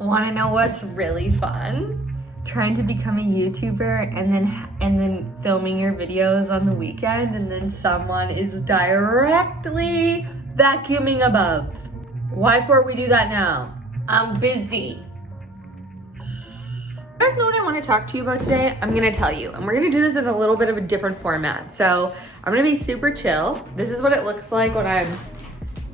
Want to know what's really fun? Trying to become a YouTuber and then filming your videos on the weekend, and then someone is directly vacuuming above. Why for we do that now? I'm busy. You guys know what I want to talk to you about today? I'm gonna tell you, and we're gonna do this in a little bit of a different format. So I'm gonna be super chill. This is what it looks like when I'm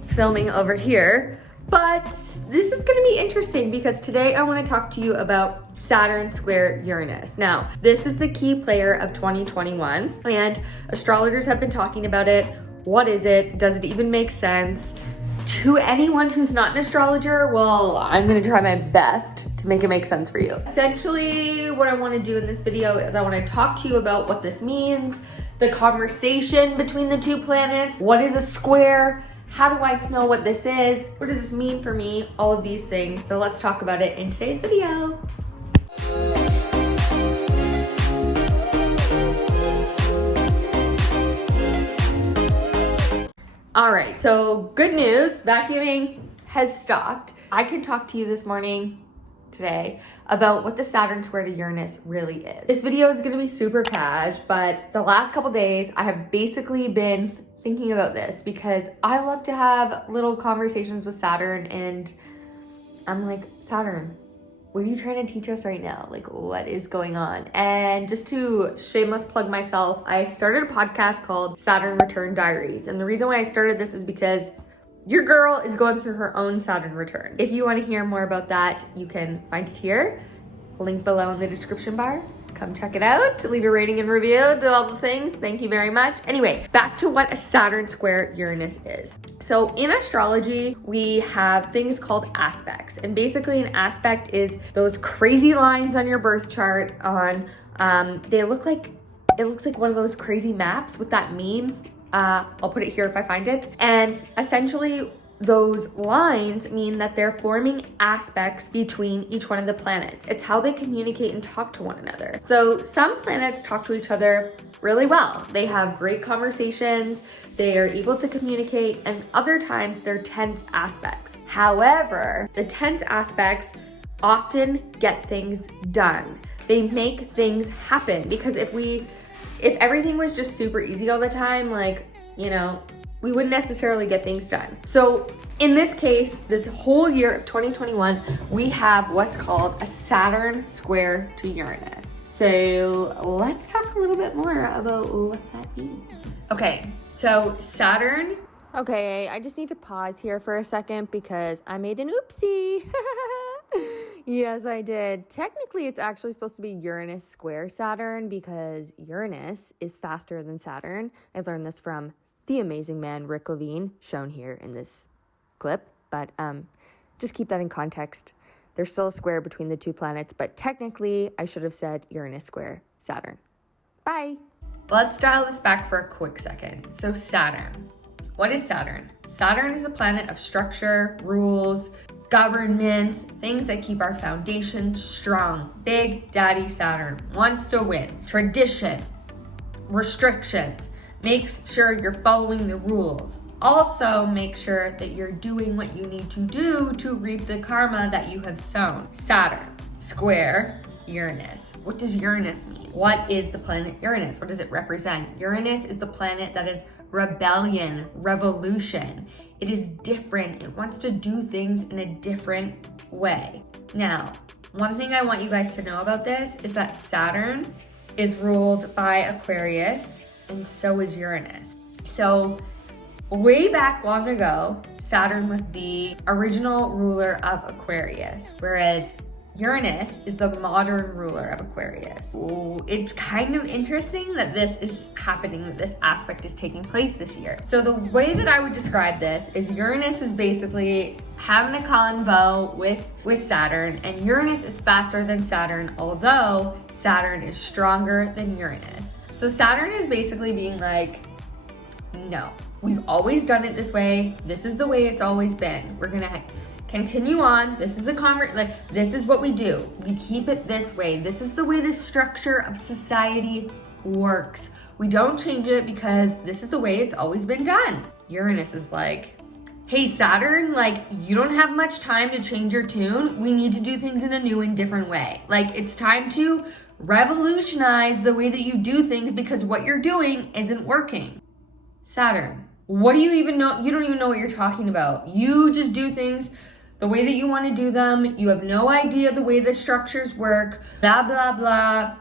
filming over here. But this is gonna be interesting because today I wanna talk to you about Saturn Square Uranus. Now, this is the key player of 2021, and astrologers have been talking about it. What is it? Does it even make sense? To anyone who's not an astrologer, well, I'm gonna try my best to make it make sense for you. Essentially, what I wanna do in this video is I wanna talk to you about what this means, the conversation between the two planets, what is a square, how do I know what this is? What does this mean for me? All of these things. So let's talk about it in today's video. All right, so good news, vacuuming has stopped. I could talk to you today, about what the Saturn square to Uranus really is. This video is gonna be super cash, but the last couple days I have basically been thinking about this because I love to have little conversations with Saturn, and I'm like, Saturn, what are you trying to teach us right now? Like, what is going on? And just to shameless plug myself, I started a podcast called Saturn Return Diaries. And the reason why I started this is because your girl is going through her own Saturn return. If you want to hear more about that, you can find it here. Link below in the description bar. Come check it out, leave a rating and review, do all the things. Thank you very much. Anyway, back to what a Saturn square Uranus is. So in astrology, we have things called aspects. And basically an aspect is those crazy lines on your birth chart on, it looks like one of those crazy maps with that meme. I'll put it here if I find it. And essentially, those lines mean that they're forming aspects between each one of the planets. It's how they communicate and talk to one another. So some planets talk to each other really well. They have great conversations, they are able to communicate, and other times they're tense aspects. However, the tense aspects often get things done. They make things happen, because if everything was just super easy all the time, we wouldn't necessarily get things done. So in this case, this whole year of 2021, we have what's called a Saturn square to Uranus. So let's talk a little bit more about what that means. Okay, so Saturn. Okay, I just need to pause here for a second because I made an oopsie. Yes, I did. Technically, it's actually supposed to be Uranus square Saturn because Uranus is faster than Saturn. I learned this from the amazing man, Rick Levine, shown here in this clip. But just keep that in context. There's still a square between the two planets, but technically I should have said Uranus square Saturn. Bye. Let's dial this back for a quick second. So Saturn. What is Saturn? Saturn is a planet of structure, rules, governments, things that keep our foundation strong. Big Daddy Saturn wants to win. Tradition, restrictions. Makes sure you're following the rules. Also, make sure that you're doing what you need to do to reap the karma that you have sown. Saturn, square, Uranus. What does Uranus mean? What is the planet Uranus? What does it represent? Uranus is the planet that is rebellion, revolution. It is different. It wants to do things in a different way. Now, one thing I want you guys to know about this is that Saturn is ruled by Aquarius, and so is Uranus. So way back long ago, Saturn was the original ruler of Aquarius, whereas Uranus is the modern ruler of Aquarius. Ooh, it's kind of interesting that this is happening, that this aspect is taking place this year. So the way that I would describe this is Uranus is basically having a convo with Saturn, and Uranus is faster than Saturn, although Saturn is stronger than Uranus. So Saturn is basically being like, no, we've always done it this way. This is the way it's always been. We're gonna continue on. This is this is what we do. We keep it this way. This is the way the structure of society works. We don't change it because this is the way it's always been done. Uranus is like, hey, Saturn, like, you don't have much time to change your tune. We need to do things in a new and different way. Like, it's time to revolutionize the way that you do things because what you're doing isn't working. Saturn, what do you even know? You don't even know what you're talking about. You just do things the way that you want to do them. You have no idea the way the structures work, blah, blah, blah.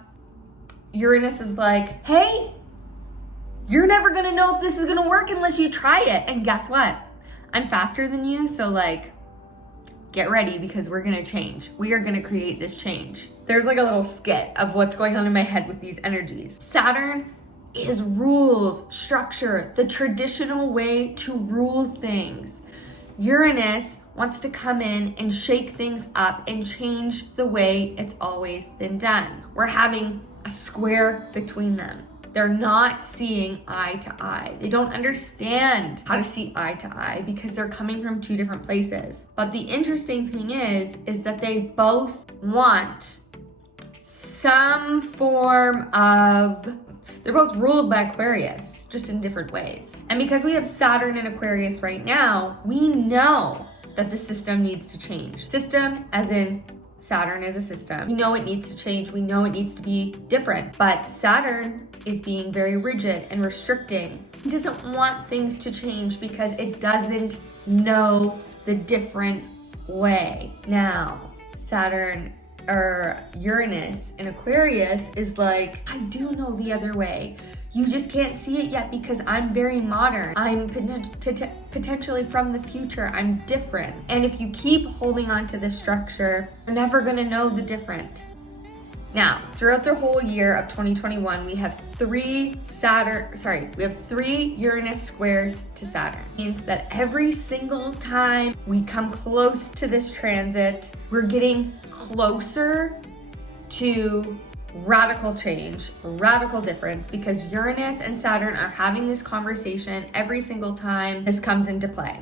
Uranus is like, hey, you're never going to know if this is going to work unless you try it. And guess what? I'm faster than you, so like, get ready because we're going to change. We are going to create this change. There's like a little skit of what's going on in my head with these energies. Saturn is rules, structure, the traditional way to rule things. Uranus wants to come in and shake things up and change the way it's always been done. We're having a square between them. They're not seeing eye to eye. They don't understand how to see eye to eye because they're coming from two different places. But the interesting thing is that they both want some form of, they're both ruled by Aquarius, just in different ways. And because we have Saturn in Aquarius right now, we know that the system needs to change. System as in Saturn is a system. We know it needs to change. We know it needs to be different. But Saturn is being very rigid and restricting. It doesn't want things to change because it doesn't know the different way. Now, Saturn or Uranus in Aquarius is like, I do know the other way. You just can't see it yet because I'm very modern. I'm potentially from the future. I'm different. And if you keep holding on to this structure, you're never gonna know the different. Now, throughout the whole year of 2021, we have three Uranus squares to Saturn. It means that every single time we come close to this transit, we're getting closer to radical change, radical difference, because Uranus and Saturn are having this conversation every single time this comes into play.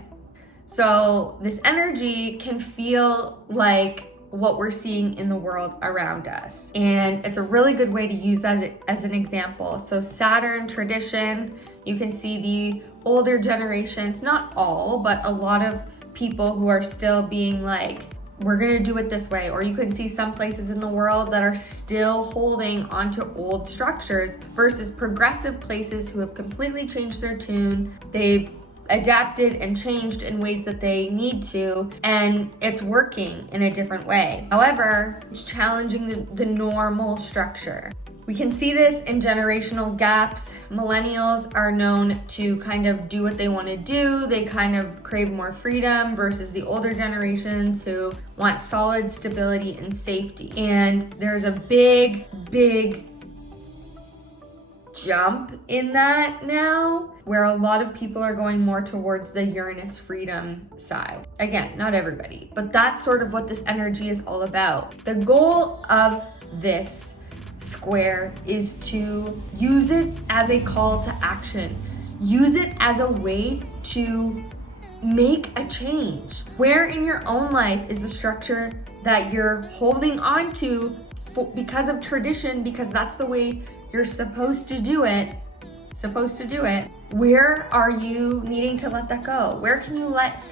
So this energy can feel like what we're seeing in the world around us. And it's a really good way to use as an example. So Saturn tradition, you can see the older generations, not all, but a lot of people who are still being like, we're gonna do it this way. Or you can see some places in the world that are still holding onto old structures versus progressive places who have completely changed their tune. They've adapted and changed in ways that they need to, and it's working in a different way. However, it's challenging the normal structure. We can see this in generational gaps. Millennials are known to kind of do what they want to do. They kind of crave more freedom versus the older generations who want solid stability and safety. And there's a big jump in that now, where a lot of people are going more towards the Uranus freedom side. Again, not everybody, but that's sort of what this energy is all about. The goal of this square is to use it as a call to action. Use it as a way to make a change. Where in your own life is the structure that you're holding on to because of tradition, because that's the way you're supposed to do it? Where are you needing to let that go? Where can you let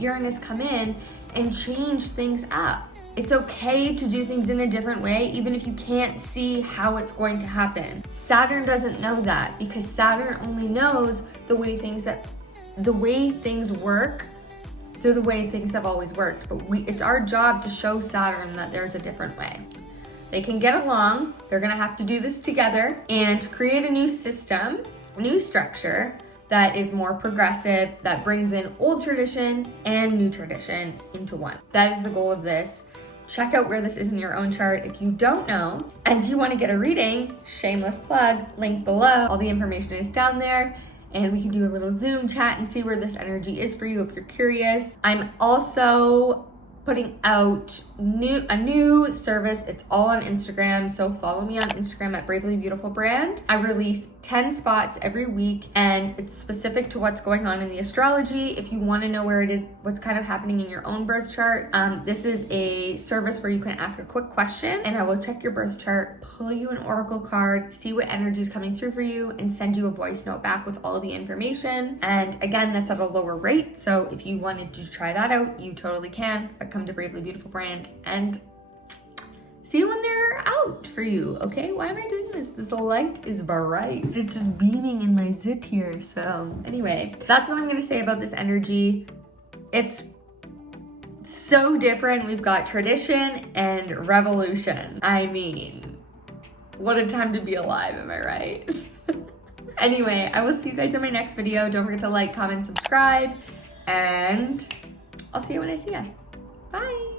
Uranus come in and change things up? It's okay to do things in a different way, even if you can't see how it's going to happen. Saturn doesn't know that because Saturn only knows the way things work through the way things have always worked. But it's our job to show Saturn that there's a different way. They can get along. They're gonna have to do this together and create a new system, a new structure that is more progressive, that brings in old tradition and new tradition into one. That is the goal of this. Check out where this is in your own chart if you don't know. And do you want to get a reading? Shameless plug, link below. All the information is down there. And we can do a little Zoom chat and see where this energy is for you if you're curious. I'm also putting out a new service. It's all on Instagram, so follow me on Instagram at Bravely Beautiful Brand. I release 10 spots every week, and it's specific to what's going on in the astrology. If you want to know where it is, what's kind of happening in your own birth chart, this is a service where you can ask a quick question, and I will check your birth chart, pull you an oracle card, see what energy is coming through for you, and send you a voice note back with all of the information. And again, that's at a lower rate, so if you wanted to try that out, you totally can. But come to Bravely Beautiful Brand and see when they're out for you, okay? Why am I doing this? This light is bright. It's just beaming in my zit here. So anyway, that's what I'm gonna say about this energy. It's so different. We've got tradition and revolution. I mean, what a time to be alive, am I right? Anyway, I will see you guys in my next video. Don't forget to like, comment, subscribe, and I'll see you when I see you. Bye.